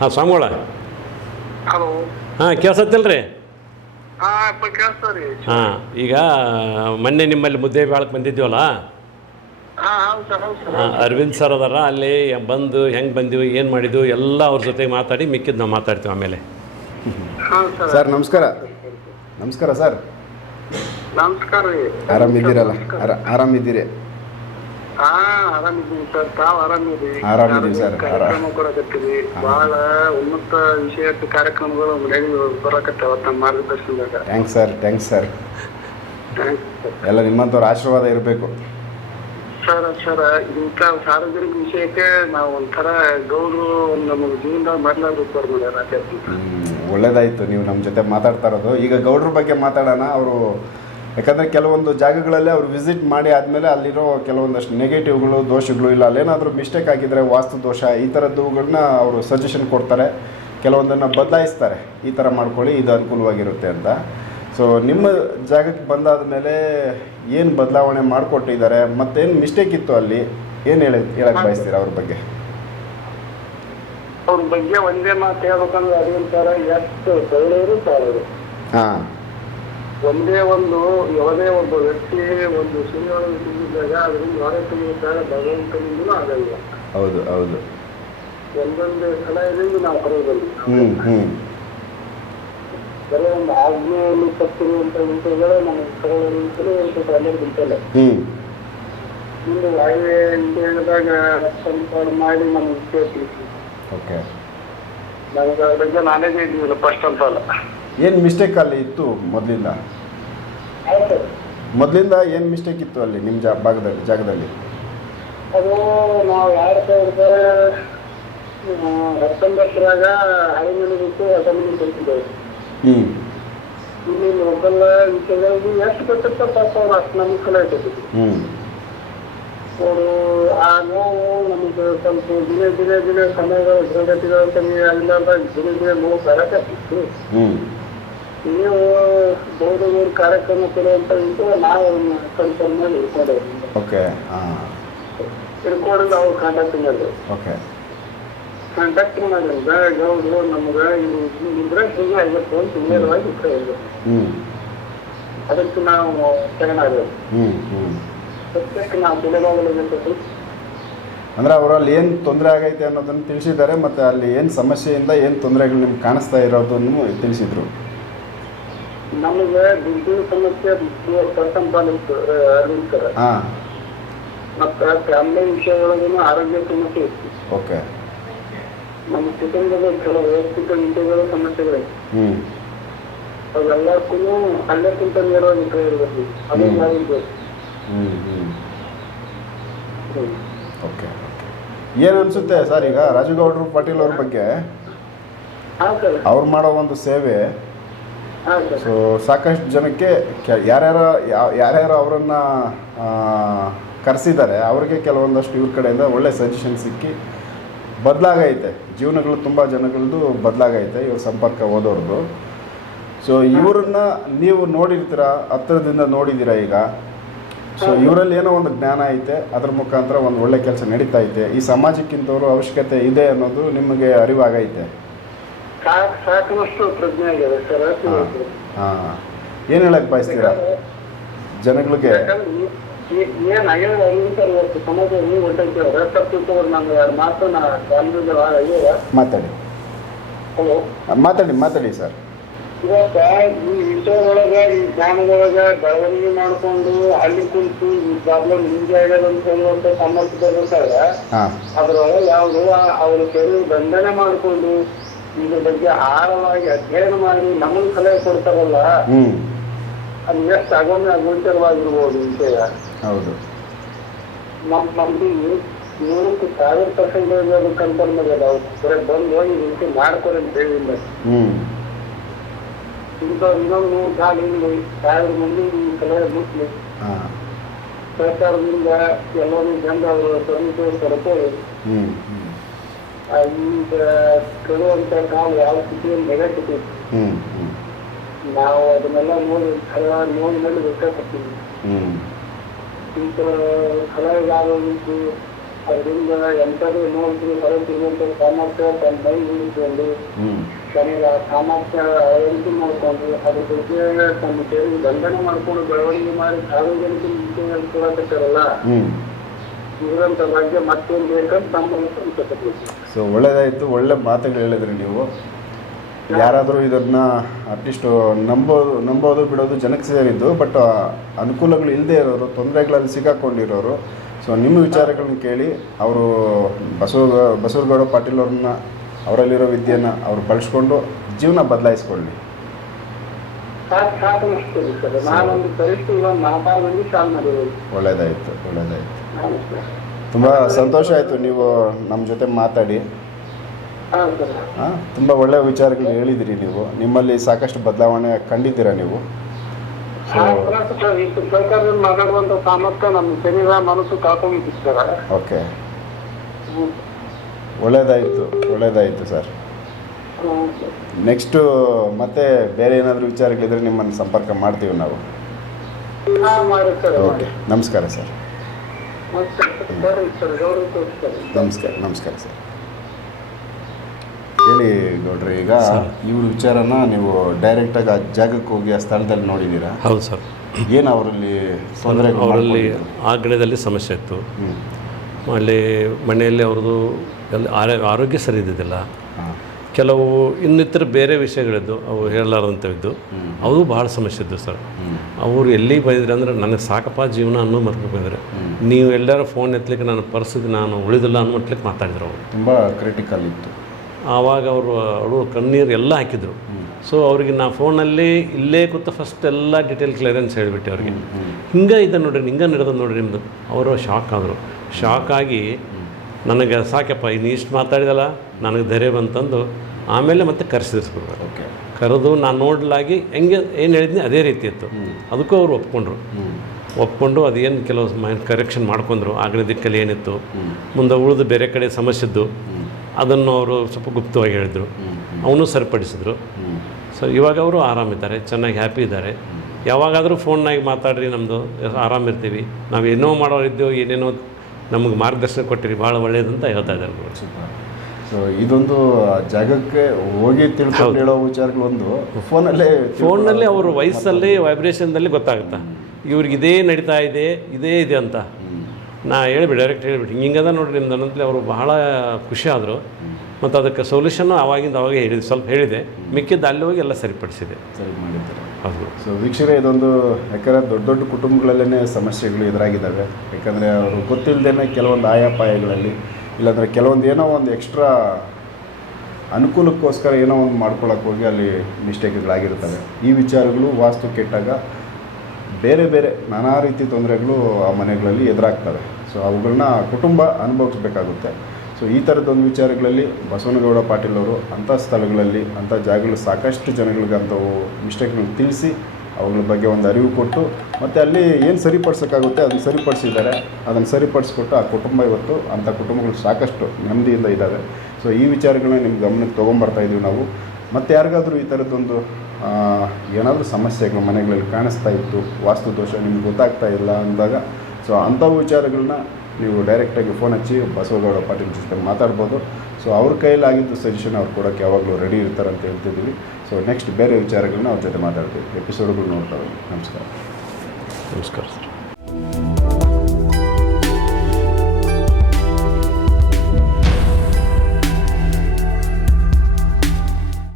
ಹಾಂ ಸ್ವಾಮಿಗಳ. ಹಲೋ. ಹಾಂ ಕೇಳಿಸತ್ತಿಲ್ರಿ? ಹಾ ಈಗ ಮೊನ್ನೆ ನಿಮ್ಮಲ್ಲಿ ಮುದ್ದೆ ಬಾಳಕ್ಕೆ ಬಂದಿದ್ದೀವಲ್ಲ ಹಾ ಹೌದು ಸರ್ ಹೌದು ಅರವಿಂದ್ ಸರ್ ಅದಾರ ಅಲ್ಲಿ ಬಂದು ಹೆಂಗೆ ಬಂದಿವಿ ಏನು ಮಾಡಿದ್ವಿ ಎಲ್ಲ ಅವ್ರ ಜೊತೆ ಮಾತಾಡಿ ಮಿಕ್ಕಿದ್ದು ನಾವು ಮಾತಾಡ್ತೀವಿ ಆಮೇಲೆ. ಹಾ ಸರ್. ಸರ್ ನಮಸ್ಕಾರ. ನಮಸ್ಕಾರ ಸರ್. ನಮಸ್ಕಾರ ರೀ. ಆರಾಮಿದ್ದೀರಲ್ಲ? ಆರಾ- ಆರಾಮಿದ್ದೀರಿ. ಹಾ ಆರಾಮಿದ್ದೀನಿ ಸರ್. ಕಾರ್ಯಕ್ರಮ ಕೊಡಕತ್ತೀರಿ? ಬಹಳ ಉನ್ನತ ವಿಷಯದ ಕಾರ್ಯಕ್ರಮಗಳು ಬರಕತ್ತಾವ ತಮ್ಮ ಮಾರ್ಗದರ್ಶನದಾಗ. ಥ್ಯಾಂಕ್ಸ್ ಸರ್ ಥ್ಯಾಂಕ್ಸ್ ಸರ್ ಎಲ್ಲ ನಿಮ್ಮಂಥವ್ರ ಆಶೀರ್ವಾದ ಇರಬೇಕು. ಸರ್ ಸರ್ ಇಂಥ ಸಾರ್ವಜನಿಕ ವಿಷಯಕ್ಕೆ ನಾವು ಒಂಥರ ಗೌರವ ನಮ್ಮ ನಮಗೆ ಜೀವನದಾಗ ಮೊದಲಾದ್ರು ಸರ್ ಒಳ್ಳೇದಾಯ್ತು ಒಳ್ಳೇದಾಯಿತು. ನೀವು ನಮ್ಮ ಜೊತೆ ಮಾತಾಡ್ತಾ ಇರೋದು. ಈಗ ಗೌಡ್ರ ಬಗ್ಗೆ ಮಾತಾಡೋಣ. ಅವರು ಯಾಕಂದರೆ ಕೆಲವೊಂದು ಜಾಗಗಳಲ್ಲಿ ಅವರು ವಿಸಿಟ್ ಮಾಡಿ ಆದಮೇಲೆ ಅಲ್ಲಿರೋ ಕೆಲವೊಂದಷ್ಟು ನೆಗೆಟಿವ್ಗಳು ದೋಷಗಳು ಇಲ್ಲ. ಅಲ್ಲೇನಾದರೂ ಮಿಸ್ಟೇಕ್ ಆಗಿದ್ದರೆ ವಾಸ್ತು ದೋಷ ಈ ಥರದ್ದುಗಳನ್ನ ಅವರು ಸಜೆಷನ್ ಕೊಡ್ತಾರೆ. ಕೆಲವೊಂದನ್ನು ಬದಲಾಯಿಸ್ತಾರೆ. ಈ ಥರ ಮಾಡ್ಕೊಳ್ಳಿ ಇದು ಅನುಕೂಲವಾಗಿರುತ್ತೆ ಅಂತ. ಸೊ ನಿಮ್ಮ ಜಾಗಕ್ಕೆ ಬಂದಾದ ಮೇಲೆ ಏನು ಬದಲಾವಣೆ ಮಾಡಿಕೊಟ್ಟಿದ್ದಾರೆ ಮತ್ತೇನು ಮಿಸ್ಟೇಕ್ ಇತ್ತು ಅಲ್ಲಿ? ಏನು ಹೇಳಿ ಹೇಳಕ್ಕೆ ಬಯಸ್ತೀರಾ ಅವ್ರ ಬಗ್ಗೆ? ಅವ್ರ ಬಗ್ಗೆ ಒಂದೇ ಮಾತು ಹೇಳ್ಬೇಕಂದ್ರೆ ಅದೇ ಸರ್ ಎಷ್ಟು ಹಾಂ. ಒಂದೇ ಒಂದು ಯಾವುದೇ ಒಬ್ಬ ವ್ಯಕ್ತಿ ಒಂದು ಸಿನಿಮಾದಲ್ಲಿ ಸಿಗಿದಾಗ ಅದರಿಂದ ಹೊರ ತೆಗೆಯುತ್ತಾರೆ ಭಗವಂತನಿಂದಲೂ ಆಗಲ್ಲ. ಹೌದು ಹೌದು. ಒಂದೊಂದು ಸಲಹೆಯಿಂದ ನಾವು ಹೊರಗೆ ಬಂದಿದ್ದೀವಿ ಬರೀ ಒಂದು ಆಜ್ಞೆಯಲ್ಲಿ ತಪ್ಪಿರುವಂತ ವಿಷಯಗಳು ನಮ್ಮ ಸ್ಥಳಗಳಿಂದಲೂ ಸ್ವಲ್ಪ ಅಲ್ಲೇ ಬಿಡ್ತಲ್ಲ ಮುಂದೆ ವಾಯುವೆ ಹೇಳಿದಾಗ ಸ್ವಲ್ಪ ಮಾಡಿ ನಮ್ಗೆ ಕೇಳ್ತೀವಿ ಓಕೆ. ನನಗೆ ಅದಕ್ಕೆ ಬಗ್ಗೆ ನಾಲೇಜ್ ಇದೀವಲ್ಲ ಫಸ್ಟ್ ಅಂತ ಅಲ್ಲ ಏನು ಮಿಸ್ಟೇಕ್ ಅಲ್ಲಿ ಇತ್ತು ಮೊದಲಿಂದ? ಮೊದಲಿಂದ ಏನು ಮಿಸ್ಟೇಕ್ ಇತ್ತು ಅಲ್ಲಿ ನಿಮ್ಮ ಜಾ ಭಾಗದಲ್ಲಿ ಜಾಗದಲ್ಲಿ? ಅದು ನಾವು ಎರಡು ಸಾವಿರದ ಹತ್ತೊಂಬತ್ತರಾಗ ಹಳೆಮನೆ ಬಿಟ್ಟು ಹೊಸ ಮನೆ ಹ್ಞೂ ಇಲ್ಲಿ ಲೋಕಲ್ ವಿಷಯಗಳಿಗೆ ಎಷ್ಟು ಕೊಟ್ಟಿರ್ತ ಪಾಪ ಅವ್ರು ಅಷ್ಟು ನಮ್ಗೆ ಕಲ ಹ್ಞೂ ಅವರು ಆ ನೋವು ನಮಗೆ ಸ್ವಲ್ಪ ದಿನ ದಿನ ದಿನೇ ಸಮಯಗಳು ಪ್ರಗತಿಗಳು ಕಮ್ಮಿ ಅಂತ ದಿನ ದಿನ ನೋವು ಬರಕತ್ತಿತ್ತು. ಹ್ಞೂ ನೀವು ಬೌದ್ಧಗೌಡ ಕಾರ್ಯಕ್ರಮ ಕೊಡುವಂತ ಇದು ನಾವು ಕನ್ಸರ್ನ್ ಮಾಡಿ ಇಟ್ಕೊಂಡೇವೆ ಓಕೆ ಇಟ್ಕೊಂಡು ನಾವು ಕಾಂಟ್ಯಾಕ್ಟ್ ಮಾಡಿದ್ವಿ ಓಕೆ. ಕಾಂಟ್ಯಾಕ್ಟ್ ಬ್ಯಾಗ್ ಗೌಡ್ರು ನಮ್ಗೆ ಇದು ಇದ್ರೆ ಹೀಗೆ ಆಗಿತ್ತು ಅಂತ ನೇರವಾಗಿ ಹ್ಞೂ ಅದಕ್ಕೆ ನಾವು ಹ್ಞೂ ಸದ್ಯಕ್ಕೆ ನಾವು ಬೆಳೆದಾಗಲಿರ್ತೈತಿ ಅಂದ್ರೆ ಅವರಲ್ಲಿ ಏನು ತೊಂದರೆ ಆಗೈತೆ ಅನ್ನೋದನ್ನು ತಿಳಿಸಿದ್ದಾರೆ ಮತ್ತು ಅಲ್ಲಿ ಏನು ಸಮಸ್ಯೆಯಿಂದ ಏನು ತೊಂದರೆಗಳು ನಿಮ್ಗೆ ಕಾಣಿಸ್ತಾ ಇರೋದನ್ನು ತಿಳಿಸಿದ್ರು. ನಮಗೆ ದುಡ್ಡು ಸಮಸ್ಯೆ ಪ್ರಥಮ ಪಾಲಿತ್ತು ಅರ್ವಿಂತರ ಹಾಂ. ಮತ್ತು ಫ್ಯಾಮಿಲಿ ವಿಷಯದೊಳಗೂ ಆರೋಗ್ಯ ಸಮಸ್ಯೆ ಇತ್ತು. ಓಕೆ. ನಮ್ಮ ಕುಟುಂಬದ ಕೆಲವು ವೈಯಕ್ತಿಕ ವಿಷಯಗಳು ಸಮಸ್ಯೆಗಳಿತ್ತು. ಹ್ಞೂ ಅವೆಲ್ಲಕ್ಕೂ ಅಲ್ಲಕ್ಕಿಂತ ನೇರವಾಗಿ ಇಟ್ಟರೆ ಇರಬೇಕು ಅದು ಹ್ಞೂ ಹ್ಞೂ ಓಕೆ ಏನು ಅನಿಸುತ್ತೆ ಸರ್ ಈಗ ರಾಜುಗೌಡರು ಪಾಟೀಲ್ ಅವ್ರ ಬಗ್ಗೆ? ಅವ್ರು ಮಾಡೋ ಒಂದು ಸೇವೆ ಸೊ ಸಾಕಷ್ಟು ಜನಕ್ಕೆ ಕೆ ಯಾರ್ಯಾರು ಯಾರ್ಯಾರು ಅವರನ್ನು ಕರೆಸಿದ್ದಾರೆ ಅವ್ರಿಗೆ ಕೆಲವೊಂದಷ್ಟು ಇವ್ರ ಕಡೆಯಿಂದ ಒಳ್ಳೆ ಸಜೆಷನ್ ಸಿಕ್ಕಿ ಬದಲಾಗೈತೆ. ಜೀವನಗಳು ತುಂಬ ಜನಗಳದ್ದು ಬದಲಾಗೈತೆ ಇವ್ರ ಸಂಪರ್ಕ ಓದೋರ್ದು ಸೊ ಇವರನ್ನ ನೀವು ನೋಡಿರ್ತೀರ? ಹತ್ತಿರದಿಂದ ನೋಡಿದ್ದೀರಾ ಈಗ? ಸೊ ಇವರಲ್ಲಿ ಏನೋ ಒಂದು ಜ್ಞಾನ ಐತೆ ಅದ್ರ ಮುಖಾಂತರ ಒಂದು ಒಳ್ಳೆ ಕೆಲಸ ನಡೀತಾ ಐತೆ. ಈ ಸಮಾಜಕ್ಕಿಂತವ್ರ ಅವಶ್ಯಕತೆ ಇದೆ ಅನ್ನೋದು ನಿಮಗೆ ಅರಿವಾಗೈತೆ. ಸಾಕಷ್ಟು ಪ್ರಜ್ಞೆ ಆಗಿದೆ ಸರ್ ಹಾಂ. ಹಾಂ ಏನು ಹೇಳಕ್ಕೆ ಬಯಸ್ತೀರಾ? ಜನಗಳಿಗೆ ಏನ್ ಆಗ್ಯದ ಸರ್ ಇವತ್ತು ಸಮಾಜ ನೀವು ಹೊಂಟೈತೆ ತಪ್ಪಿತ್ತು ನಮ್ಗೆ ಎರಡು ಮಾತು ನಾ ಕಾಲದಿಂದ ಆಗ್ಯದ ಮಾತಾಡಿ. ಹಲೋ. ಮಾತಾಡಿ ಮಾತಾಡಿ ಸರ್. ಇವತ್ತ ಈ ವಿಷಯದೊಳಗ ಈ ಜ್ಞಾನದೊಳಗ ಬೆಳವಣಿಗೆ ಮಾಡ್ಕೊಂಡು ಅಲ್ಲಿ ಕುಂತು ಈ ಪ್ರಾಬ್ಲಮ್ ಹಿಂಗೆ ಆಗ್ಯದ ಅಂತ ಹೇಳುವಂತ ಸರ್ ಹಾಂ. ಅದ್ರೊಳಗೆ ಯಾವ್ದು ಅವ್ರ ಕೆಲವು ದಂಡನೆ ಮಾಡಿಕೊಂಡು ಇದ್ರ ಬಗ್ಗೆ ಆಳವಾಗಿ ಅಧ್ಯಯನ ಮಾಡಿ ನಮ್ಮನ್ನು ಸಲಹೆ ಕೊಡ್ತಾರಲ್ಲ ಅದು ಎಷ್ಟು ಅಗಮ್ಯ ಅಗೋಚರವಾಗಿರ್ಬೋದು ವಿಷಯ. ಹೌದು. ನಮ್ ನಮ್ದು ನೂರಕ್ಕೆ ಸಾವಿರ ಪರ್ಸೆಂಟ್ ಅದು ಕನ್ಫರ್ಮ್ ಆಗ್ಯದ ಅವ್ರು ಬಂದು ಹೋಗಿ ನಿಂತು ರೀತಿ ಮಾಡ್ಕೊರಿ ಅಂತ ಹೇಳಿಲ್ಲ. ಇಂಥ ಇನ್ನೊಂದು ನೂರು ಕಾಲ ಇಲ್ಲಿ ಸಾವಿರ ಮಂದಿ ಸಲಹೆ ಮುಟ್ಲಿ. ಸರ್ಕಾರದಿಂದ ಎಲ್ಲರೂ ಜನರು ಸಮಿತಿ ಆ ಈಗ ಕೆಡುವಂತ ಕಾಲ ಯಾವ ಸ್ಥಿತಿಯಲ್ಲಿ ಹ್ಞೂ ನಾವು ಅದನ್ನೆಲ್ಲ ನೋಡಿ ಹಲವಾರು ನೋಡಿ ನೋಡಿ ಬೇಕಾಗ್ತೀವಿ ಹ್ಞೂ ಇಂಥ ಹಲವಾರು ಅದರಿಂದ ಎಂಥದ್ದು ನೋಡಿದ್ರು ಹೊರಗಿರುವಂಥ ಸಾಮರ್ಥ್ಯ ತನ್ನ ಮೈ ಆ ಸಾಮರ್ಥ್ಯ ಅಳವಡಿಕೆ ಮಾಡಿಕೊಂಡು ಅದ್ರ ಬಗ್ಗೆ ತಮ್ಮ ಸೇರಿ ದಂಡನೆ ಮಾಡ್ಕೊಂಡು ಬೆಳವಣಿಗೆ ಮಾಡಿ ಸಾರ್ವಜನಿಕ ಮುಂಚೆ ಹೇಳ್ಕೊಳಕತ್ತಾರಲ್ಲ ಹ್ಞೂ ಇದರಂತ ಬಗ್ಗೆ ಮತ್ತೇನು ಬೇಕಂತ ತಮ್ಮ ಅನ್ಸುತ್ತೆ ಸೊ ಒಳ್ಳೆಯದಾಯಿತು ಒಳ್ಳೆ ಮಾತುಗಳು ಹೇಳಿದ್ರಿ ನೀವು. ಯಾರಾದರೂ ಇದನ್ನು ಅಟ್ಲೀಸ್ಟ್ ನಂಬೋದು ನಂಬೋದು ಬಿಡೋದು ಜನಕ್ಕೆ ಸೇರಿದ್ದು ಬಟ್ ಅನುಕೂಲಗಳು ಇಲ್ಲದೆ ಇರೋರು ತೊಂದರೆಗಳಲ್ಲಿ ಸಿಗಾಕೊಂಡಿರೋರು ಸೊ ನಿಮ್ಮ ವಿಚಾರಗಳನ್ನ ಕೇಳಿ ಅವರು ಬಸವ ಬಸವಗೌಡ ಪಾಟೀಲ್ ಅವ್ರನ್ನ ಅವರಲ್ಲಿರೋ ವಿದ್ಯೆಯನ್ನು ಅವರು ಬಳಸ್ಕೊಂಡು ಜೀವನ ಬದಲಾಯಿಸ್ಕೊಳ್ಳಿ. ಒಳ್ಳೆಯದಾಯಿತು ಸಾಕು ತುಂಬ ಸಂತೋಷ ಆಯಿತು ನೀವು ನಮ್ಮ ಜೊತೆ ಮಾತಾಡಿ. ತುಂಬ ಒಳ್ಳೆಯ ವಿಚಾರಗಳು ಹೇಳಿದಿರಿ ನೀವು. ನಿಮ್ಮಲ್ಲಿ ಸಾಕಷ್ಟು ಬದಲಾವಣೆ ಕಂಡಿದ್ದೀರಾ ನೀವು? ಮಾತಾಡುವಂಥ ಸಾಮರ್ಥ್ಯ ನಮ್ಮ ಶರೀರ ಮನಸ್ಸು ಕಾಕೊಂಡಿತ್ತು ಸರ್ ಓಕೆ ಒಳ್ಳೇದಾಯಿತು ಒಳ್ಳೇದಾಯಿತು ಸರ್. ನೆಕ್ಸ್ಟು ಮತ್ತೆ ಬೇರೆ ಏನಾದರೂ ವಿಚಾರಗಳಿದ್ರೆ ನಿಮ್ಮನ್ನು ಸಂಪರ್ಕ ಮಾಡ್ತೀವಿ ನಾವು. ಓಕೆ ನಮಸ್ಕಾರ ಸರ್. ನಮಸ್ಕಾರ ನಮಸ್ಕಾರ ಸರ್. ಹೇಳಿ ನೋಡ್ರಿ ಈಗ ಇವ್ರ ವಿಚಾರನ ನೀವು ಡೈರೆಕ್ಟಾಗಿ ಆ ಜಾಗಕ್ಕೆ ಹೋಗಿ ಆ ಸ್ಥಳದಲ್ಲಿ ನೋಡಿದ್ದೀರಾ? ಹೌದು ಸರ್. ಏನು ಅವರಲ್ಲಿ ತೊಂದರೆ ಅವರಲ್ಲಿ ಆಗ್ನೇಯದಲ್ಲಿ ಸಮಸ್ಯೆ ಇತ್ತು. ಅಲ್ಲಿ ಮನೆಯಲ್ಲಿ ಅವ್ರದ್ದು ಎಲ್ಲ ಆರೋ- ಆರೋಗ್ಯ ಸರಿ ಇದ್ದಿದ್ದಿಲ್ಲ. ಹಾಂ. ಕೆಲವು ಇನ್ನಿತರ ಬೇರೆ ವಿಷಯಗಳಿದ್ದು ಅವು ಹೇಳಲಾರ್ದಂಥವಿದ್ದು. ಅವು ಭಾಳ ಸಮಸ್ಯೆ ಇದ್ದವು ಸರ್. ಅವರು ಎಲ್ಲಿ ಬಂದಿದ್ರೆ ಅಂದರೆ ನನಗೆ ಸಾಕಪ್ಪ ಜೀವನ ಅನ್ನೋ ಮರ್ಕೊಂಡು ಬಂದರೆ ನೀವು ಎಲ್ಲರೂ ಫೋನ್ ಎತ್ತಲಿಕ್ಕೆ ನನ್ನ ಪರಿಸ್ಥಿತಿ ನಾನು ಉಳಿದಿಲ್ಲ ಅನ್ನೋಟ್ಲಿಕ್ಕೆ ಮಾತಾಡಿದ್ರು ಅವರು. ತುಂಬ ಕ್ರಿಟಿಕಲ್ ಇತ್ತು. ಆವಾಗ ಅವರು ಅವರು ಕಣ್ಣೀರು ಎಲ್ಲ ಹಾಕಿದ್ರು. ಸೊ ಅವರಿಗೆ ನಾ ಫೋನಲ್ಲಿ ಇಲ್ಲೇ ಕೂತ ಫಸ್ಟ್ ಎಲ್ಲ ಡೀಟೇಲ್ ಕ್ಲಿಯರೆನ್ಸ್ ಹೇಳಿಬಿಟ್ಟೆ ಅವ್ರಿಗೆ. ಹಿಂಗೆ ಇದೆ ನೋಡ್ರಿ ಹಿಂಗೆ ನಡೆದ ನೋಡ್ರಿ ನಿಮ್ಮದು ಅವರು ಶಾಕ್ ಆದರು. ಶಾಕ್ ಆಗಿ ನನಗೆ ಸಾಕಪ್ಪ ಇನ್ನು ಇಷ್ಟು ಮಾತಾಡಿದಲ್ಲ ನನಗೆ ಧೈರ್ಯ ಬಂತಂದು ಆಮೇಲೆ ಮತ್ತೆ ಕರೆಸಿದ್ರು ಓಕೆ. ಕರೆದು ನಾನು ನೋಡಲಾಗಿ ಹೆಂಗೆ ಏನು ಹೇಳಿದ್ನಿ ಅದೇ ರೀತಿ ಇತ್ತು. ಅದಕ್ಕೂ ಅವರು ಒಪ್ಕೊಂಡ್ರು. ಒಪ್ಕೊಂಡು ಅದೇನು ಕೆಲವು ಮೈಂಡ್ ಕರೆಕ್ಷನ್ ಮಾಡ್ಕೊಂಡ್ರು ಆಗಿನ ದಿಕ್ಕಲ್ಲಿ ಏನಿತ್ತು. ಮುಂದೆ ಉಳಿದು ಬೇರೆ ಕಡೆ ಸಮಸ್ಯೆ ಇದ್ದು ಅದನ್ನು ಅವರು ಸ್ವಲ್ಪ ಗುಪ್ತವಾಗಿ ಹೇಳಿದರು. ಅವನು ಸರಿಪಡಿಸಿದ್ರು. ಸೊ ಇವಾಗ ಅವರು ಆರಾಮಿದ್ದಾರೆ ಚೆನ್ನಾಗಿ ಹ್ಯಾಪಿ ಇದ್ದಾರೆ. ಯಾವಾಗಾದರೂ ಫೋನ್ನಾಗಿ ಮಾತಾಡ್ರಿ ನಮ್ಮದು ಆರಾಮಿರ್ತೀವಿ. ನಾವು ಏನೋ ಮಾಡೋರಿದ್ದೆವು ಏನೇನೋ ನಮಗೆ ಮಾರ್ಗದರ್ಶನ ಕೊಟ್ಟಿರಿ ಭಾಳ ಒಳ್ಳೇದಂತ ಹೇಳ್ತಾ ಇದ್ದಾರೆ ಸೊ ಇದೊಂದು ಜಾಗಕ್ಕೆ ಹೋಗಿ ತಿಳ್ಕೊಂಡು ಹೇಳೋ ವಿಚಾರಗಳು ಒಂದು ಫೋನಲ್ಲೇ ಫೋನ್ನಲ್ಲಿ ಅವ್ರ ವಯಸ್ಸಲ್ಲಿ ವೈಬ್ರೇಷನ್ದಲ್ಲಿ ಗೊತ್ತಾಗುತ್ತೆ. ಇವ್ರಿಗೆ ಇದೇ ನಡೀತಾ ಇದೆ ಇದೇ ಇದೆ ಅಂತ. ನಾ ಹೇಳ್ಬಿಡಿ ಡೈರೆಕ್ಟ್ ಹೇಳ್ಬಿಟ್ಟು ಹಿಂಗದ ನೋಡಿರಿ ನಿಮ್ದು ಅನ್ನೋದ್ಲೆ ಅವರು ಬಹಳ ಖುಷಿ ಆದರು. ಮತ್ತು ಅದಕ್ಕೆ ಸೊಲ್ಯೂಷನ್ನು ಅವಾಗಿಂದ ಅವಾಗೇ ಹೇಳಿದೆ ಸ್ವಲ್ಪ ಹೇಳಿದೆ. ಮಿಕ್ಕಿದ್ದು ಅಲ್ಲಿ ಹೋಗಿ ಎಲ್ಲ ಸರಿಪಡಿಸಿದೆ. ಸರಿ ಮಾಡಿದ್ದಾರೆ ಹೌದು. ಸೊ ವೀಕ್ಷಕರೇ, ಇದೊಂದು ಯಾಕಂದರೆ ದೊಡ್ಡ ದೊಡ್ಡ ಕುಟುಂಬಗಳಲ್ಲೇ ಸಮಸ್ಯೆಗಳು ಎದುರಾಗಿದ್ದಾವೆ. ಯಾಕಂದರೆ ಅವರು ಗೊತ್ತಿಲ್ಲದೇ ಕೆಲವೊಂದು ಆಯಾಪಾಯಗಳಲ್ಲಿ, ಇಲ್ಲಾಂದರೆ ಕೆಲವೊಂದು ಏನೋ ಒಂದು ಎಕ್ಸ್ಟ್ರಾ ಅನುಕೂಲಕ್ಕೋಸ್ಕರ ಏನೋ ಒಂದು ಮಾಡ್ಕೊಳಕ್ಕೆ ಹೋಗಿ ಅಲ್ಲಿ ಮಿಸ್ಟೇಕ್ಗಳಾಗಿರ್ತವೆ ಈ ವಿಚಾರಗಳು ವಾಸ್ತು ಕೆಟ್ಟಾಗ ಬೇರೆ ಬೇರೆ ನಾನಾ ರೀತಿ ತೊಂದರೆಗಳು ಆ ಮನೆಗಳಲ್ಲಿ ಎದುರಾಗ್ತವೆ. ಸೊ ಅವುಗಳನ್ನ ಕುಟುಂಬ ಅನುಭವಿಸ್ಬೇಕಾಗುತ್ತೆ. ಸೊ ಈ ಥರದೊಂದು ವಿಚಾರಗಳಲ್ಲಿ ಬಸವನಗೌಡ ಪಾಟೀಲ್ ಅವರು ಅಂಥ ಸ್ಥಳಗಳಲ್ಲಿ, ಅಂಥ ಜಾಗಗಳು ಸಾಕಷ್ಟು ಜನಗಳಿಗೆ ಅಂಥವು ಮಿಸ್ಟೇಕ್ಗಳನ್ನ ತಿಳಿಸಿ ಅವುಗಳ ಬಗ್ಗೆ ಒಂದು ಅರಿವು ಕೊಟ್ಟು, ಮತ್ತು ಅಲ್ಲಿ ಏನು ಸರಿಪಡಿಸೋಕ್ಕಾಗುತ್ತೆ ಅದನ್ನು ಸರಿಪಡಿಸಿದ್ದಾರೆ, ಅದನ್ನು ಸರಿಪಡಿಸ್ಕೊಟ್ಟು ಆ ಕುಟುಂಬ ಇವತ್ತು ಅಂಥ ಕುಟುಂಬಗಳು ಸಾಕಷ್ಟು ನೆಮ್ಮದಿಯಿಂದ ಇದ್ದಾವೆ. ಸೊ ಈ ವಿಚಾರಗಳನ್ನ ನಿಮ್ಮ ಗಮನಕ್ಕೆ ತೊಗೊಂಬರ್ತಾ ಇದ್ದೀವಿ ನಾವು. ಮತ್ತು ಯಾರಿಗಾದರೂ ಈ ಥರದ್ದೊಂದು ಏನಾದರೂ ಸಮಸ್ಯೆಗಳು ಮನೆಗಳಲ್ಲಿ ಕಾಣಿಸ್ತಾ ಇತ್ತು, ವಾಸ್ತು ದೋಷ ನಿಮ್ಗೆ ಗೊತ್ತಾಗ್ತಾ ಇಲ್ಲ ಅಂದಾಗ ಸೊ ಅಂಥ ವಿಚಾರಗಳನ್ನ ನೀವು ಡೈರೆಕ್ಟಾಗಿ ಫೋನ್ ಹಚ್ಚಿ ಬಸವಗೌಡ ಪಾಟೀಲ್ ಜೊತೆ ಮಾತಾಡ್ಬೋದು. ಸೊ ಅವ್ರ ಕೈಲಾಗಿದ್ದು ಸಜೆಷನ್ ಅವ್ರು ಕೊಡೋಕ್ಕೆ ಯಾವಾಗಲೂ ರೆಡಿ ಇರ್ತಾರೆ ಅಂತ ಹೇಳ್ತಿದ್ದೀವಿ. ಸೊ ನೆಕ್ಸ್ಟ್ ಬೇರೆ ವಿಚಾರಗಳನ್ನ ಅವ್ರ ಜೊತೆ ಮಾತಾಡ್ತೀವಿ. ಎಪಿಸೋಡ್ಗಳು ನೋಡ್ತಾ ಹೋಗಿ. ನಮಸ್ಕಾರ. ನಮಸ್ಕಾರ.